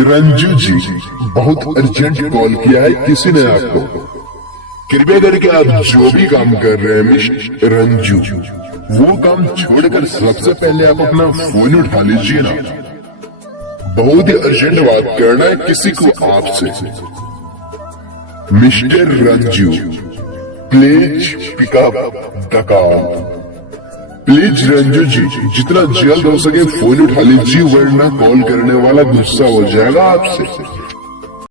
रंजू जी, बहुत urgent call किया है किसी ने आपको। कृपया करके आप जो भी काम कर रहे हैं मिस्टर रंजू, वो काम छोड़कर सबसे पहले आप अपना फोन उठा लीजिए ना। बहुत ही अर्जेंट बात करना है किसी को आपसे। Mister Ranju, please pick up the call. Please Ranju जी, जितना जल्द हो सके फोन उठा लीजिए, वरना कॉल करने वाला गुस्सा हो जाएगा आपसे।